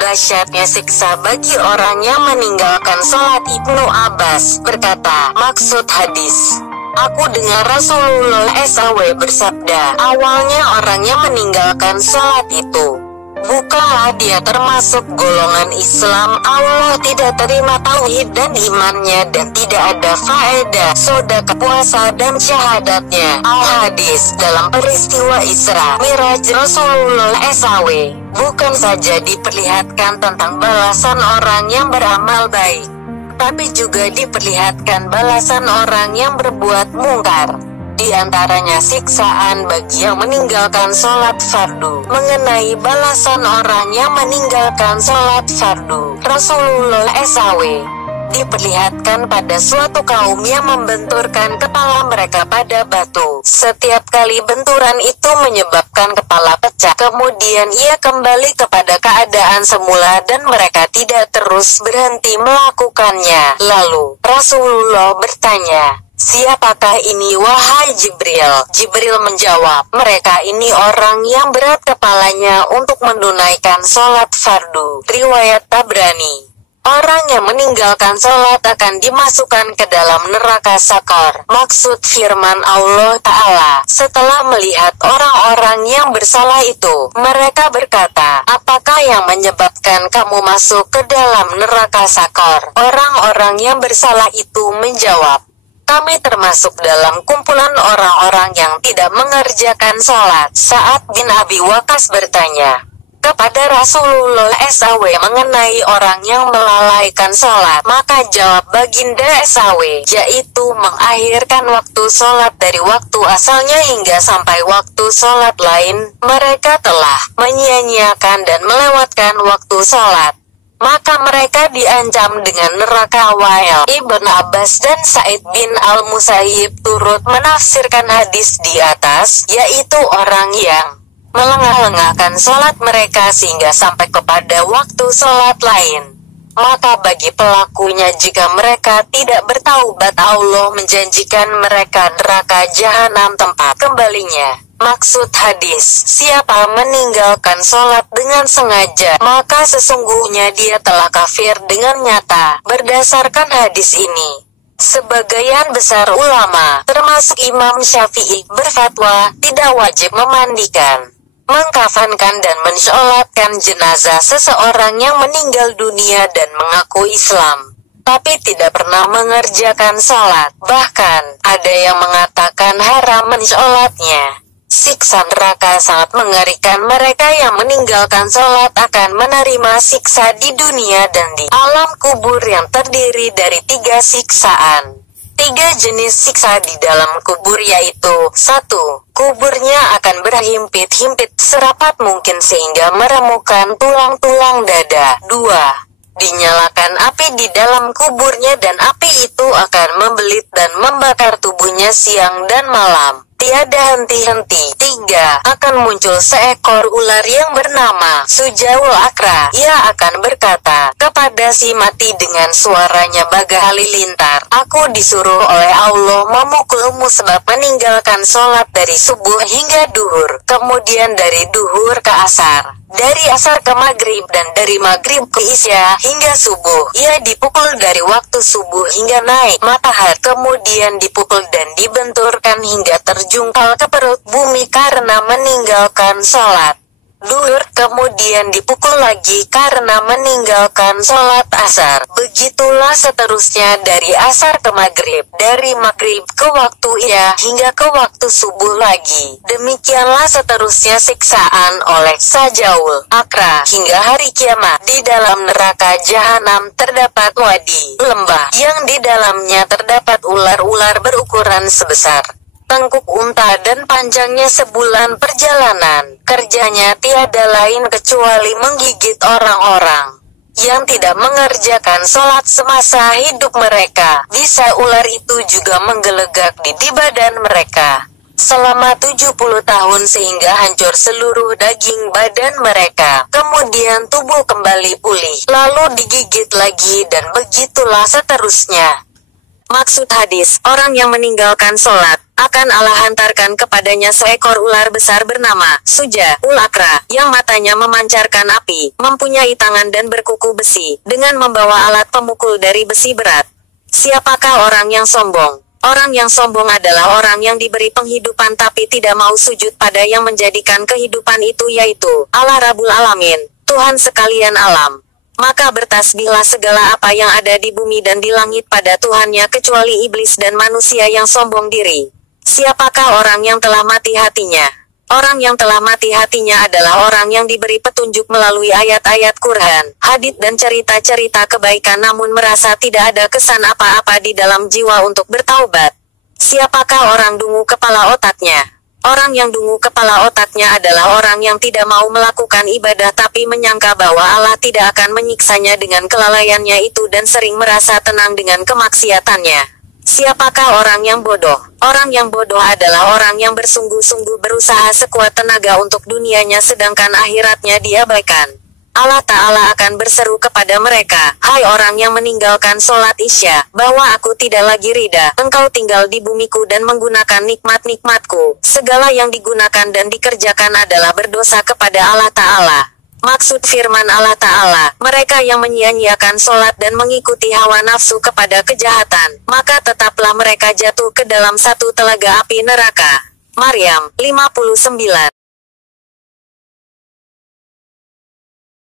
Dahsyatnya siksa bagi orang yang meninggalkan sholat. Ibnu Abbas berkata, maksud hadis, aku dengar Rasulullah SAW bersabda, awalnya orang yang meninggalkan sholat itu, bukanlah dia termasuk golongan Islam. Allah tidak terima tauhid dan imannya, dan tidak ada faedah sedekah, puasa dan syahadatnya. Al-Hadis. Dalam peristiwa Isra Miraj Rasulullah SAW bukan saja diperlihatkan tentang balasan orang yang beramal baik, tapi juga diperlihatkan balasan orang yang berbuat mungkar. Di antaranya siksaan bagi yang meninggalkan sholat fardu. Mengenai balasan orang yang meninggalkan sholat fardu, Rasulullah SAW diperlihatkan pada suatu kaum yang membenturkan kepala mereka pada batu. Setiap kali benturan itu menyebabkan kepala pecah, kemudian ia kembali kepada keadaan semula dan mereka tidak terus berhenti melakukannya. Lalu Rasulullah bertanya, siapakah ini wahai Jibril? Jibril menjawab, mereka ini orang yang berat kepalanya untuk menunaikan sholat fardu. Riwayat Tabrani. Orang yang meninggalkan sholat akan dimasukkan ke dalam neraka sakor. Maksud firman Allah Ta'ala, setelah melihat orang-orang yang bersalah itu, mereka berkata, apakah yang menyebabkan kamu masuk ke dalam neraka sakor? Orang-orang yang bersalah itu menjawab, kami termasuk dalam kumpulan orang-orang yang tidak mengerjakan sholat. Sa'ad bin Abi Waqqas bertanya kepada Rasulullah SAW mengenai orang yang melalaikan sholat, maka jawab baginda SAW, yaitu mengakhirkan waktu sholat dari waktu asalnya hingga sampai waktu sholat lain. Mereka telah menyia-nyiakan dan melewatkan waktu sholat, maka mereka diancam dengan neraka. Wail Ibn Abbas dan Sa'id bin Al-Musayyib turut menafsirkan hadis di atas, yaitu orang yang melengah-lengahkan sholat mereka sehingga sampai kepada waktu sholat lain. Maka bagi pelakunya, jika mereka tidak bertaubat, Allah menjanjikan mereka neraka jahanam tempat kembalinya. Maksud hadis, siapa meninggalkan sholat dengan sengaja, maka sesungguhnya dia telah kafir dengan nyata. Berdasarkan hadis ini, sebagian besar ulama, termasuk Imam Syafi'i, berfatwa tidak wajib memandikan, mengkafankan dan mensolatkan jenazah seseorang yang meninggal dunia dan mengaku Islam, tapi tidak pernah mengerjakan sholat. Bahkan, ada yang mengatakan haram mensolatnya. Siksa neraka sangat mengerikan. Mereka yang meninggalkan sholat akan menerima siksa di dunia dan di alam kubur yang terdiri dari 3 siksaan. 3 jenis siksa di dalam kubur, yaitu 1. Kuburnya akan berhimpit-himpit serapat mungkin sehingga meremukan tulang-tulang dada. 2. Dinyalakan api di dalam kuburnya dan api itu akan membelit dan membakar tubuhnya siang dan malam, tiada henti-henti. 3. Akan muncul seekor ular yang bernama Sujaul Akra. Ia akan berkata kepada si mati dengan suaranya baga halilintar, aku disuruh oleh Allah memukulmu sebab meninggalkan sholat dari subuh hingga duhur, kemudian dari duhur ke asar, dari asar ke maghrib, dan dari maghrib ke isya hingga subuh. Ia dipukul dari waktu subuh hingga naik matahari, kemudian dipukul dan dibenturkan hingga terjungkal ke perut bumi karena meninggalkan sholat duhur, kemudian dipukul lagi karena meninggalkan sholat asar. Begitulah seterusnya dari asar ke maghrib, dari maghrib ke waktu isya hingga ke waktu subuh lagi. Demikianlah seterusnya siksaan oleh Sajaul Akra hingga hari kiamat. Di dalam neraka jahanam terdapat wadi, lembah, yang di dalamnya terdapat ular-ular berukuran sebesar tengkuk unta dan panjangnya sebulan perjalanan. Kerjanya tiada lain kecuali menggigit orang-orang yang tidak mengerjakan sholat semasa hidup mereka. Bisa ular itu juga menggelegak di badan mereka selama 70 tahun sehingga hancur seluruh daging badan mereka. Kemudian tubuh kembali pulih, lalu digigit lagi, dan begitulah seterusnya. Maksud hadis, orang yang meninggalkan sholat, akan Allah hantarkan kepadanya seekor ular besar bernama Suja ul Akra, yang matanya memancarkan api, mempunyai tangan dan berkuku besi, dengan membawa alat pemukul dari besi berat. Siapakah orang yang sombong? Orang yang sombong adalah orang yang diberi penghidupan tapi tidak mau sujud pada yang menjadikan kehidupan itu, yaitu Allah Rabbul Alamin, Tuhan sekalian alam. Maka bertasbihlah segala apa yang ada di bumi dan di langit pada Tuhannya kecuali iblis dan manusia yang sombong diri. Siapakah orang yang telah mati hatinya? Orang yang telah mati hatinya adalah orang yang diberi petunjuk melalui ayat-ayat Quran, hadits dan cerita-cerita kebaikan namun merasa tidak ada kesan apa-apa di dalam jiwa untuk bertaubat. Siapakah orang dungu kepala otaknya? Orang yang dungu kepala otaknya adalah orang yang tidak mau melakukan ibadah tapi menyangka bahwa Allah tidak akan menyiksanya dengan kelalaiannya itu dan sering merasa tenang dengan kemaksiatannya. Siapakah orang yang bodoh? Orang yang bodoh adalah orang yang bersungguh-sungguh berusaha sekuat tenaga untuk dunianya sedangkan akhiratnya diabaikan. Allah Ta'ala akan berseru kepada mereka, "Hai orang yang meninggalkan sholat isya, bahwa aku tidak lagi ridha, engkau tinggal di bumiku dan menggunakan nikmat-nikmatku. Segala yang digunakan dan dikerjakan adalah berdosa kepada Allah Ta'ala." Maksud firman Allah Ta'ala, mereka yang menyia-nyiakan sholat dan mengikuti hawa nafsu kepada kejahatan, maka tetaplah mereka jatuh ke dalam satu telaga api neraka. Maryam 59